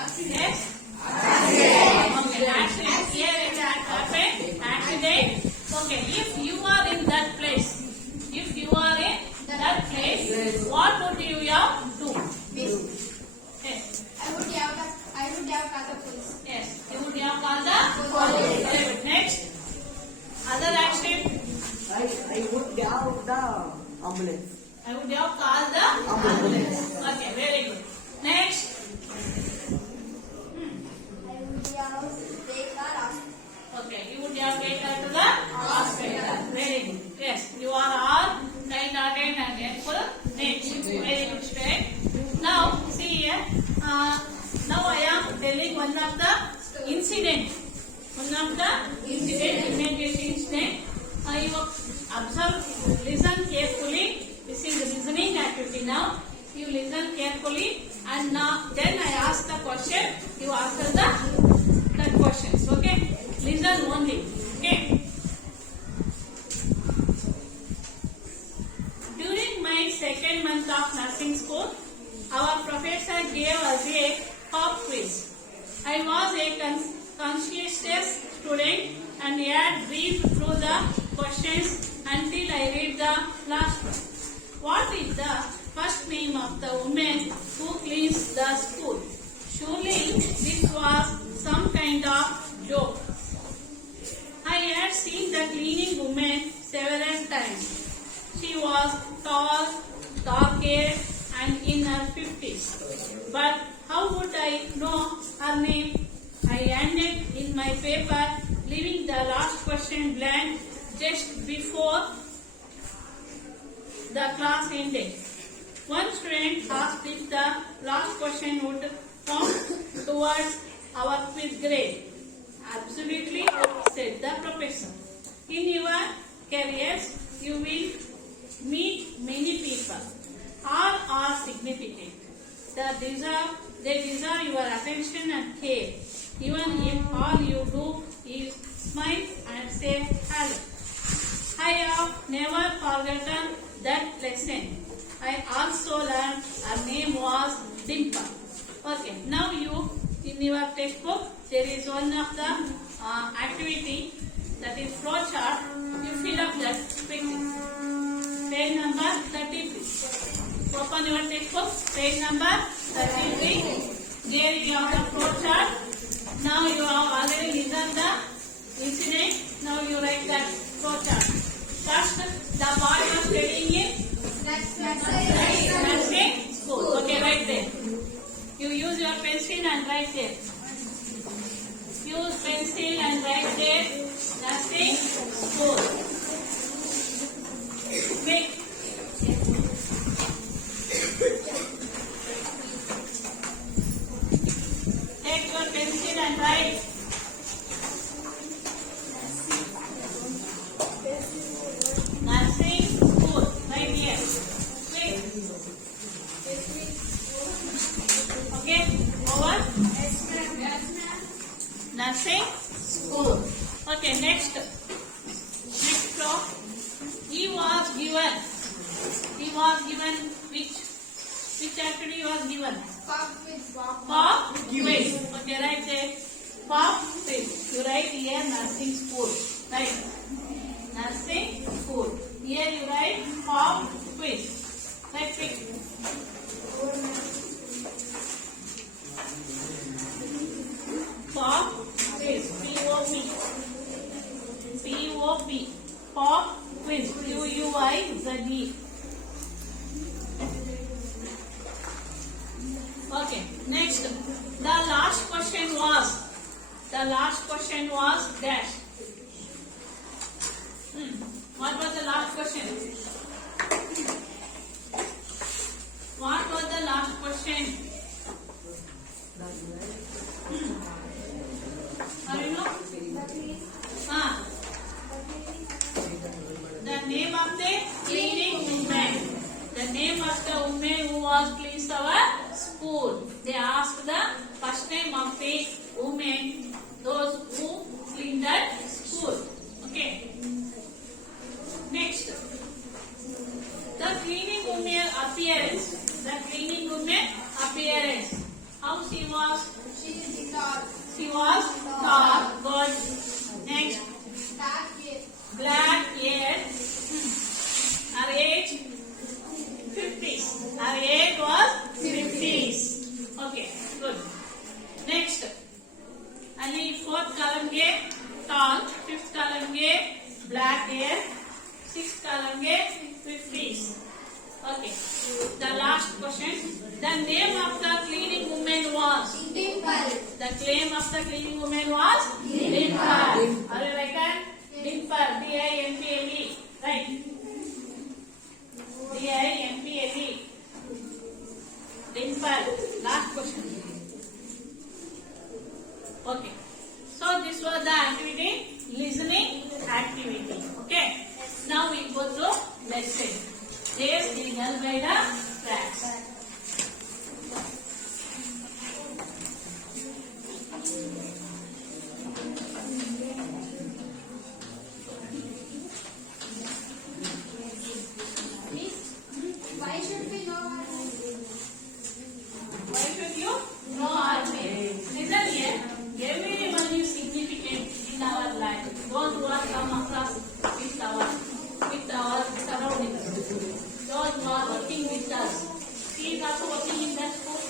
Yes? Okay, accident. Here it happened. Accident. Okay, if you are in that place, what would you have do? Yes. I would have called the police. Yes. You would have called the police. Very good. Next. Other action. I would have the ambulance. I would have called the ambulance. Okay, very good. Next. I would have take her hospital. Okay, you would have taken her to the hospital. Very good. Yes, you are all kind-hearted and helpful. Next, very good student. Now, see here. Now I am telling one of the incident. Immediate incident. You observe, listen carefully. This is the listening activity now. You listen carefully and now then I ask the question. You answer the questions. Okay? Listen only. Okay? During my second month of nursing school, our professor gave us a pop quiz. I was a conscientious student and had briefed through the questions until I read the last one. What is the first name of the woman who cleans the school? Surely this was some kind of joke. I had seen the cleaning woman several times. She was tall, dark-haired and in her 50s. But how would I know her name? I handed in my paper, leaving the last question blank just before the class ended. One student asked if the last question would count towards our quiz grade. Absolutely, said the professor. In your careers, you will meet many people. All are significant. They deserve your attention and care. Even if all you do is smile and say hello. I have never forgotten that lesson. I also learned her name was Dimple. Okay, now you, in your textbook, there is one of the activity that is flowchart. You fill up that quickly. Page number 33. Open your textbook, page number 33. Here you have the flowchart. Now you have already listened the incident. Now you write that flowchart. First, the boy was studying in nursing school. Okay, right there. You use your pencil and write there. Use pencil and write there. Nursing school. Make take your pencil and write. Nursing school. Right here. Quick. Okay. Over. Nursing school. Okay. Next floor. He was given which activity was given? Pop quiz. Okay, right there. Pop quiz. You write here nursing school. Right. Nursing school. Here you write pop quiz. Right, quick. Pop quiz. P-O-P. P-O-P. Pop quiz. Q-U-I-Z-E. Okay. Next. The last question was dash. What was the last question? What was the last question? Are you know? The name of the cleaning woman. The name of the woman who was cleans our school. They asked the first name of the woman, those who clean that school. Okay. Next, the cleaning woman appearance. How she was? She is tall. She was tall. Good. Next. Black hair. Black hair. Her age? 50s. Her age was 50s. Okay, good. Next. Ali fourth column ge tall, fifth column ge black hair, sixth column ge 50s. Okay. The last question. The name of the cleaning woman was? Dimple. The name of the cleaning woman was Dimple. Are you right? Dimple. D-I-M-P-L-E. Right. D-I-M-P-L-E. Dimple. Last question. Okay. So this was the activity, listening activity. Okay. Now we go to lesson. There's the girl by the tracks. Miss, why should we know our Why should you know our name? Listen here. Everyone is significant in our life. Those who are come across with our surroundings. Those who are working with us. She is also working in that school.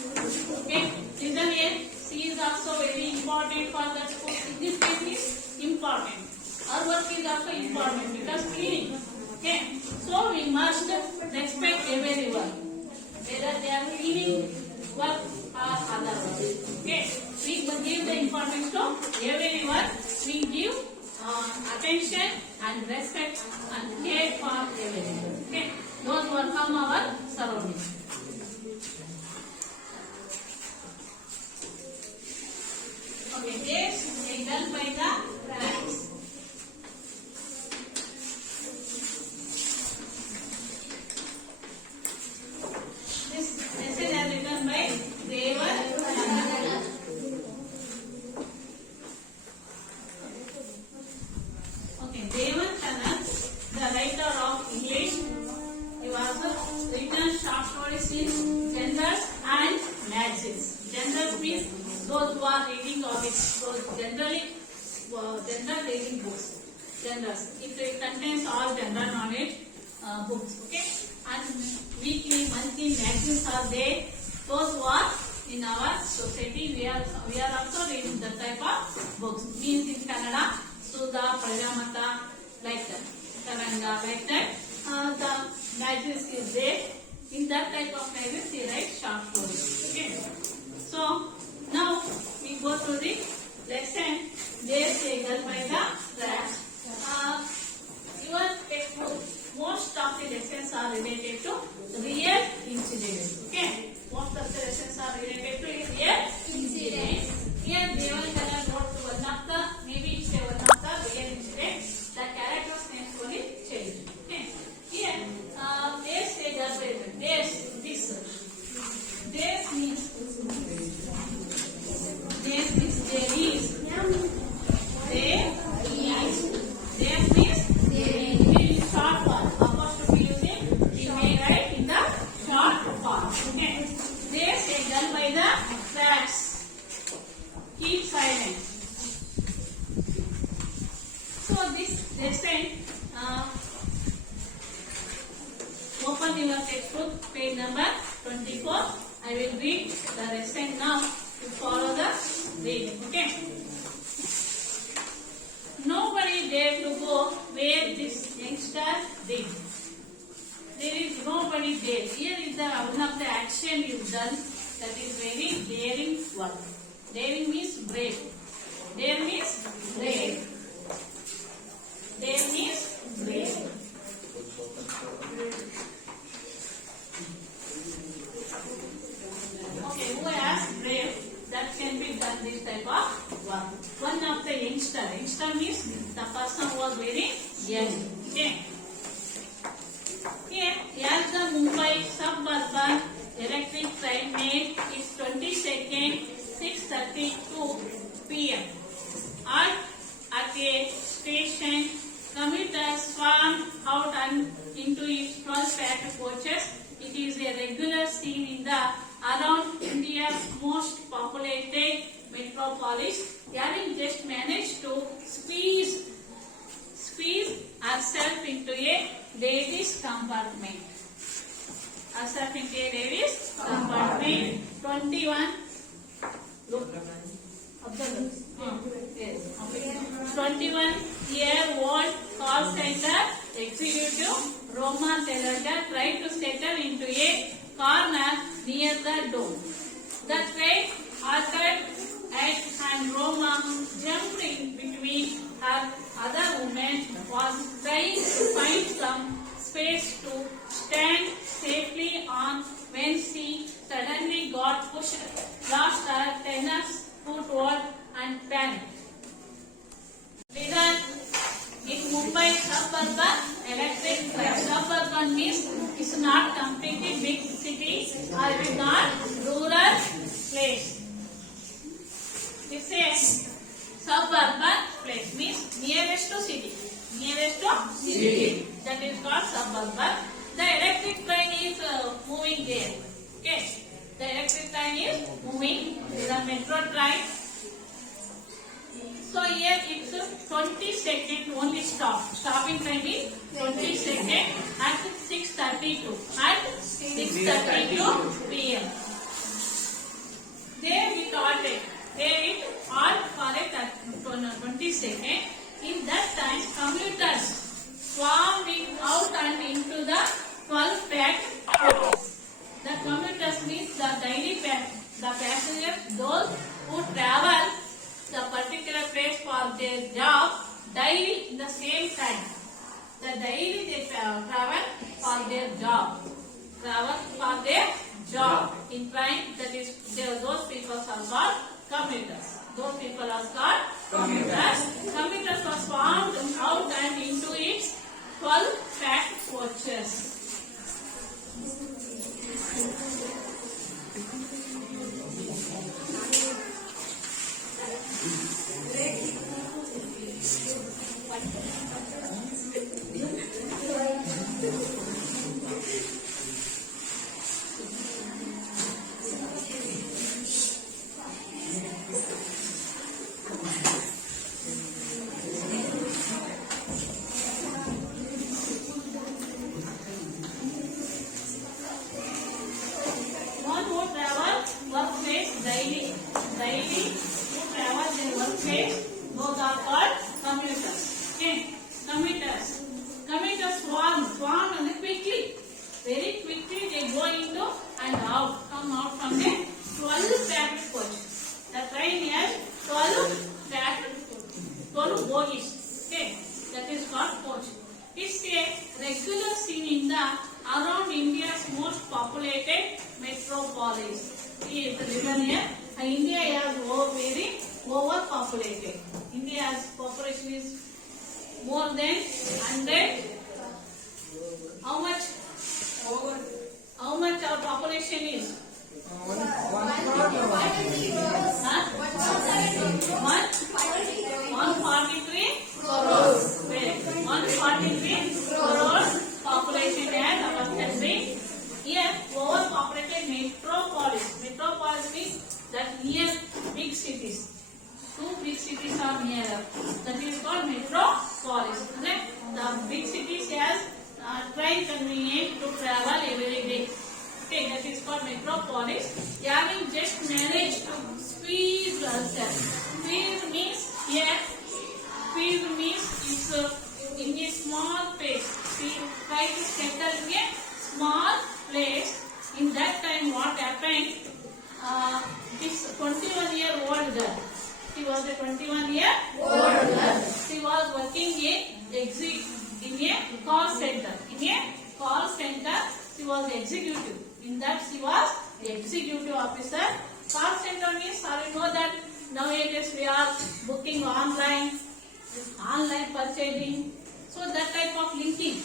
Okay. Listen here. She is also very important for that school. Significant is important. Our work is also important because cleaning. Okay. So we must respect everyone. Whether they are cleaning work or other work. Okay. We will give the importance to everyone. We give attention and respect and care for everyone. Okay. Those who are from our surroundings. Okay. This is done by the tracks. This lesson is written by Devan Chandan. Okay, Devan Chandan, the writer of English, he was written short stories in genders and magazines. Genders means those who are reading comics, those generally gender reading books. Genders. It contains all gender knowledge books. Okay, and weekly, monthly magazines are there. Those who are in our society, we are also reading that type of books. Means in Kannada, Sudha, Prajamata, like that. Taranga, like that. The magazines is there. In that type of magazines, he writes short stories. Okay. So now we go to the lesson. There's a girl by the tracks. Your textbook, most of the lessons are related to real incidents. Okay. Most of the lessons are related to real incidents. Here Devan Chandan wrote one of the, maybe it's one of the real incidents. The character's names will change. Okay. Here, there's a girl by the, there's this. There's means, there's means there is. There is. There means there is. It is short form. Apostrophe using, we may write in the short form. Okay. There's a girl by the tracks. Keep silent. So this lesson, open your textbook, page number 24. I will read the lesson now. You follow the reading. Okay. Nobody dared to go where this youngster did. There is nobody there. Here is the one of the action is done. That is very daring work. Daring means brave. Dare means brave. Dare means brave. Okay, who has brave? That can be done this type of work. One of the youngster. Youngster means the person was very young. Okay. Here, as the Mumbai suburban electric train made its 22nd 6:32 p.m. At a station, commuters swarmed out and into its 12-packed coaches. It is a regular scene in the around India's most populated police, having just managed to squeeze herself into a ladies' compartment. Herself into a ladies' compartment. 21. Look. Observe. Yes. 21-year-old call center executive Roma Telada tried to settle into a corner near the door. The train halted and Roma jumped in between her other woman was trying to find some space to stand safely on when she suddenly got pushed, lost her tennis foothold and panicked. Began in Mumbai suburban electric train. Suburban means it's not completely big city or it's not rural place. It's a suburban place means nearest to city. Nearest to city. That is called suburban. The electric train is moving there. Okay. The electric train is moving. There is a metro train. So here it's 20 second only stop. Stopping time is 20 second at 6:32 at 6:32 p.m. There we thought it. There it halt for a 20 second. In that time, commuters swarmed out and into the 12 packed coaches. The commuters means the daily the passengers, those who travel the particular place for their job daily in the same time. The daily they travel for their job. Travel for their job. In train, that is, those people are called commuters. Those people are called commuters. Commuters were swarmed out and into its 12 packed coaches. Daily who travel their workplace, those are called commuters. Okay, commuters swarm and quickly, very quickly they go into and out, come out from the 12 packed coach. The train has 12 bogies. Okay, that is called coach. It's a regular scene in the around India's most populated metropolis. See, it's written here. India is very overpopulated. India's population is more than 100. How much? How much our population is? 143 crores. 143 crores population has our country. Here, overpopulated metropolis. Metropolis means that near big cities. Two big cities are near. That is called metropolis. The big cities has train convenient to travel every day. Okay, that is called metropolis. Having just managed to squeeze herself. Squeeze means it's in a small place. She try to settle in a small place. In that time, what happened? This 21-year-old girl. She was a 21-year-old girl. She was working in a call center. In a call center, she was executive. In that, she was executive officer. Call center means, you know that nowadays we are booking online purchasing. So that type of linking.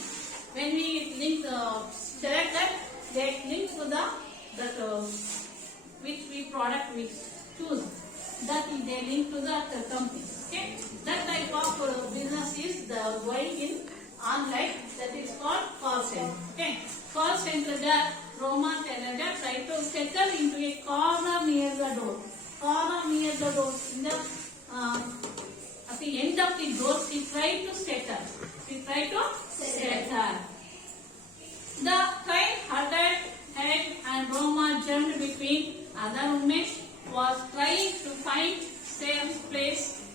When we select that, they link to which product we choose. That they link to the company. Okay, that type of business is going in online. That is called call center. Okay, call center. The Roma Telada tried to settle into a corner near the door. Corner near inside the door, at the end of the door, she tried to set her. She tried to set her. The train halted and Roma jumped between other women, was trying to find safe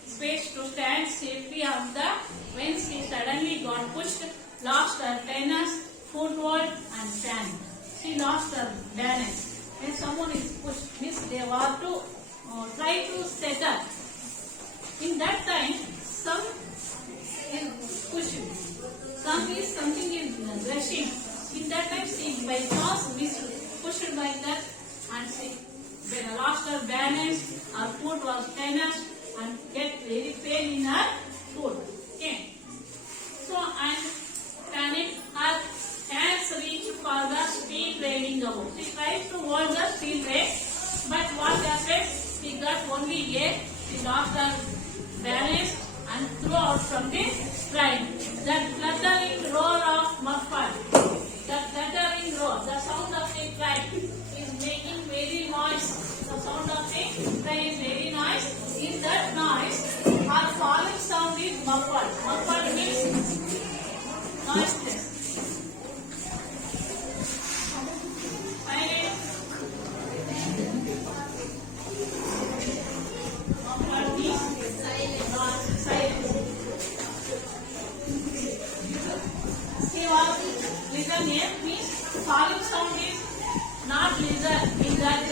space to stand safely on the when she suddenly got pushed, lost her tennis, footwork and stand. She lost her balance. When someone is pushed, means they want to try to set up. In that time, some is pushing, something is rushing. In that time, she by chance pushed by that and she lost her balance, her foot was tennis and get very pain in her foot. Okay. So, and panic, her hands reach for the steel railing above. She tries to hold the steel rail, but what happened? She got only air. She lost her balance and threw out from the train. That fluttering roar of muffled, that fluttering roar, the sound of the train is making very noise. The sound of the train is very noise. In that noise, her falling sound is muffled. Muffled means noiseless. Silent. Muffled means silent. She was listen here means falling sound is not listen in that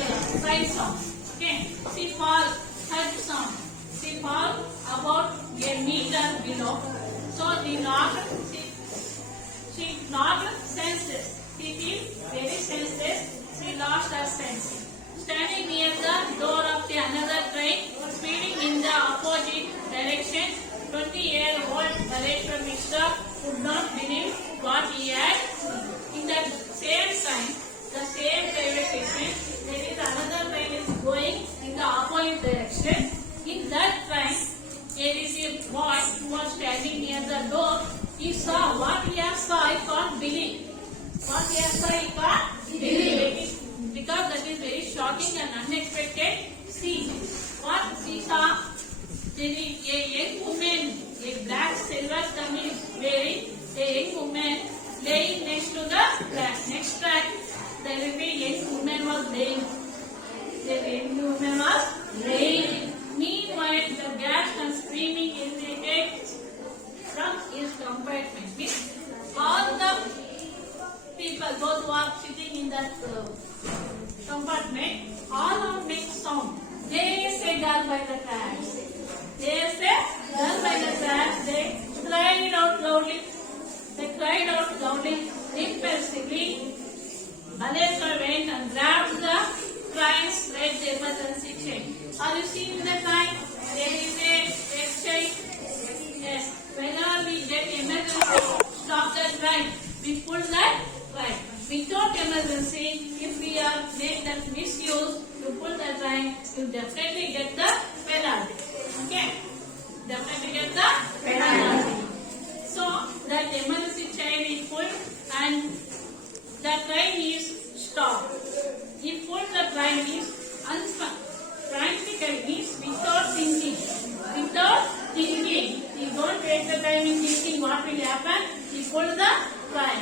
side sound. Okay. She fall head sound. She fall about a meter below. So she not senses. She feels very senseless. She lost her sense. Standing near the door of the another train, speeding in the opposite direction, 20-year-old Malaysia Mishra could not believe what he had. In that same time, the same railway station, there is another train is going in the opposite direction. In that train, there is a boy who was standing near the door. He saw what he saw, he can't believe. What he saw, he can't believe. Because that is very shocking and unexpected scene. What he saw, there is a young woman, a black silver kameez wearing, a young woman laying next to the track. Next track, there will be a young woman was laying. The young woman was laying. Meanwhile, the gas and screaming irritated from his compartment. Means all the people, those who are sitting in that compartment, all are make sound. They say girl by the tracks. They say girl by the tracks. They cried out loudly. They cried out loudly, impulsively. Baleswar went and grabbed the train's red emergency chain. Are you seeing the train? There is a chain. Yes. Whenever we get emergency, stop the train. We pull that train. Without emergency, if we are make that misuse to pull the train, you definitely get the penalty. Okay? Definitely get the penalty. So that emergency chain is pulled and the train is stopped. He pulled the train means practically means without thinking. Without thinking. He don't waste the time in thinking what will happen. He pulled the train.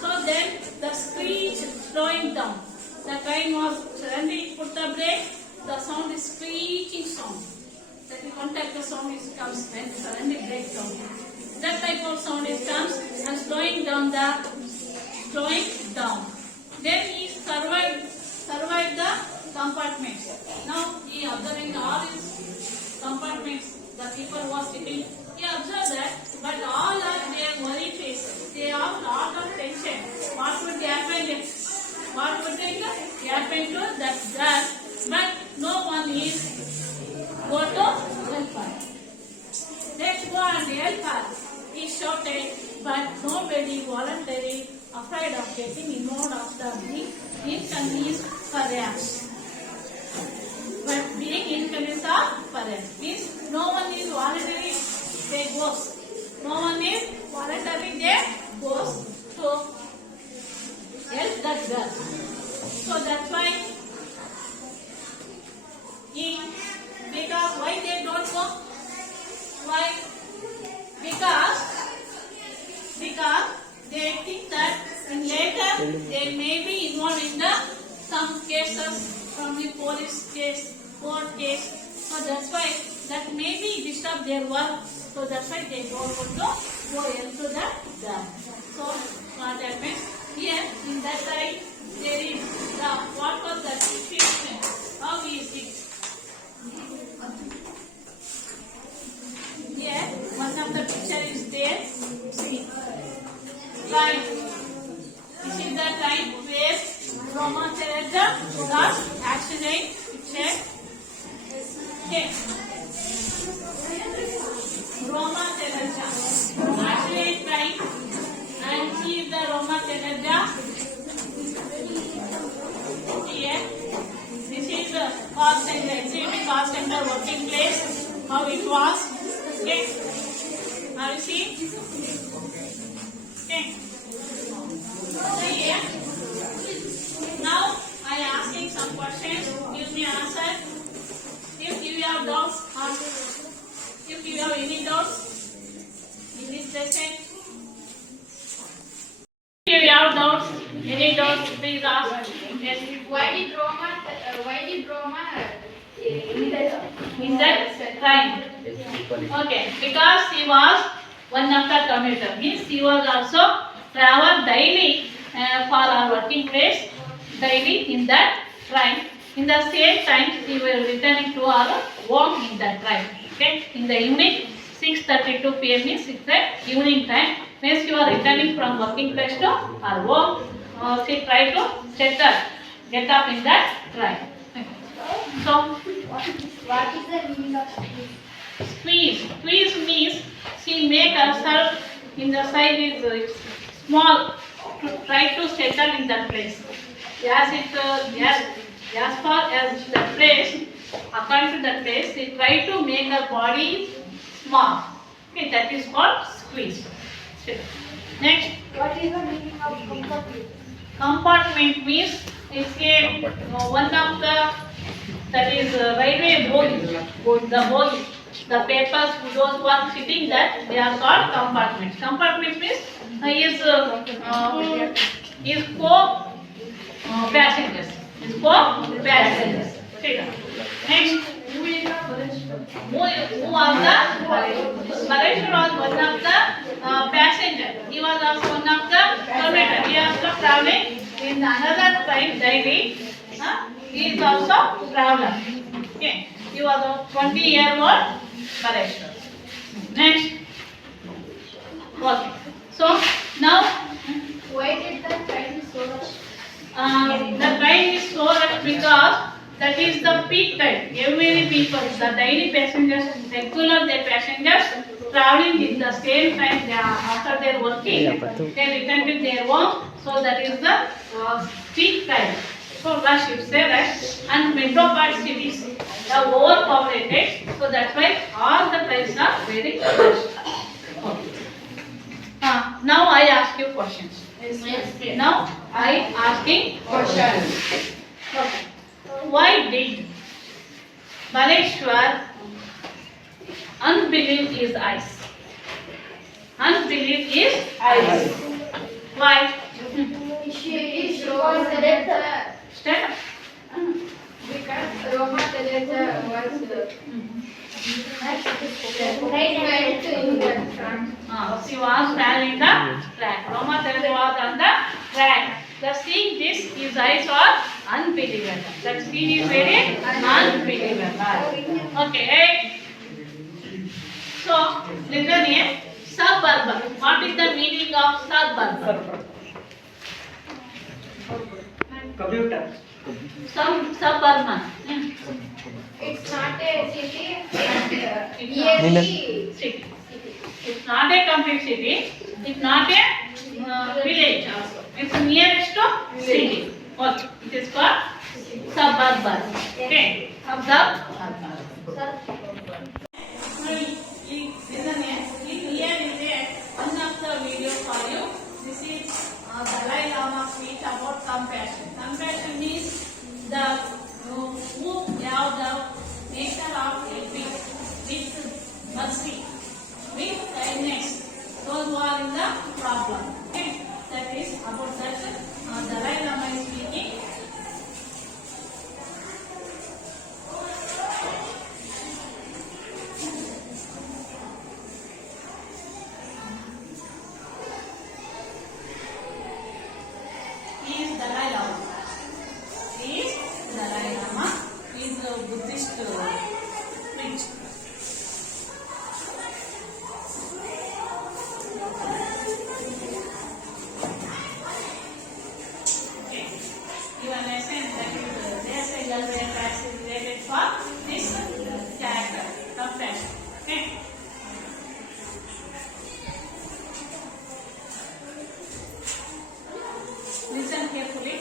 So then the screech slowing down. The train was suddenly put the brake. The sound is screeching sound. That the contact the sound is comes when suddenly breaks down. That type of sound is comes and slowing down. Then he survived the compartments. Now he observing all his compartments. The people who are sitting. He observed that, but all are their worry face. They have lot of tension. What would happen if? What would happen to that girl? But no one is go to help her. Let's go and help her. He shouted, but nobody voluntarily afraid of getting involved of the inconvenience perhaps. But being inconvenience of perhaps means no one is voluntarily they goes. No one is voluntarily they goes to help that girl. So that's why he because So, why? Because they think that later they may be involved in some cases from the police case, court case. So that's why that may be disturb their work. So that's why they don't want to go into the dam. So what happens here in that side there is the what was the situation? How is it? Here one of the picture is there. See. Right. This is the time where Roma Teresa got accident. Check. Okay. Roma Teresa. Accident time. And see the Roma Teresa. Here. This is the call center. Executive call center working place. How it was. Okay. Now you see. Okay. So here, now I am asking some questions. Give me answer. If you have doubts, ask. If you have any doubts in this session, if you have doubts, any doubts, please ask. Yes. Why did Roma In that time. Okay, because he was one of the commuter. Means he was also travel daily for our working place daily in that train. In the same time, we were returning to our home in that train. Okay, in the evening, 6:32 p.m. means it's the evening time. Means you are returning from working place to our home. She try to get up in that train. So, What is the meaning of squeeze? squeeze means she make herself in the size is small to try to settle in that place. As far as the place, according to the place, she try to make her body small. Okay, that is called squeeze. Next, What is the meaning of compartment? compartment means it's a one of the that is railway bogie. The bogie, the papers those who are sitting that they are called compartments. Compartment means is for passengers. Is for passengers. Okay. Next, who was the Paresh was one of the passenger. He was also one of the commuter. He also traveling in another train daily. He is also traveler. Okay. He was a 20-year-old Paresh. Next. Okay. So now Why did the train so rush? the train is so rush because that is the peak time. Every people, the daily passengers, regular their passengers traveling in the same time after their working, they return to their home. So that is the peak time. So rush is a rush, and metropolitan cities are overpopulated. So that's why all the trains are very rushed. Okay. Now I ask you questions. Yes. Now I asking questions. Okay. Why did Baleshwar unbelieve his eyes? Unbelieve his eyes. Why? She was that Stand up. because Roma Teresa was went in the front. She was standing the track. Roma Teresa was on the track. The seeing this, his eyes are unbelievable. That scene is very unbelievable. Okay. So, listen here. Suburban. What is the meaning of suburban? Computer. Suburban. It's not a city. It's not Nearly city. It's not a complete city. It's not a village also. It's nearest to city. Okay. It is called suburban. Okay. Observe. Listen here. Here is one of the video for you. This is Dalai Lama speech about compassion. Compassion means the who have the nature of helping. Which mercy, with kindness, those who are in the problem. Okay, that is about that. Dalai Lama is speaking. He is Dalai Lama. He is Dalai Lama. He is a Buddhist preacher. Okay. Your lesson that is there's a girl that is related for this character, compassion. Okay. Listen carefully.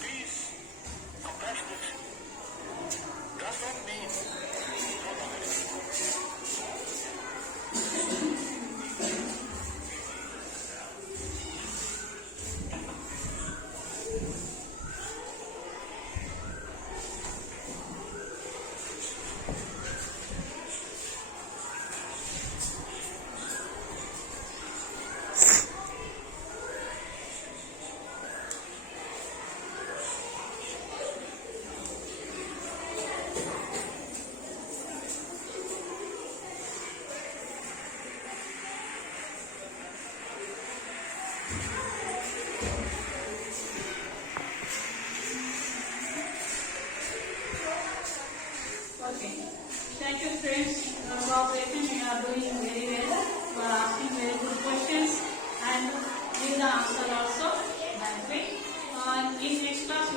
Peace, compassionate, does not mean Okay. Thank you, friends. Cooperation, you are doing very well. You are asking very good questions and give the answer also that way. In next class,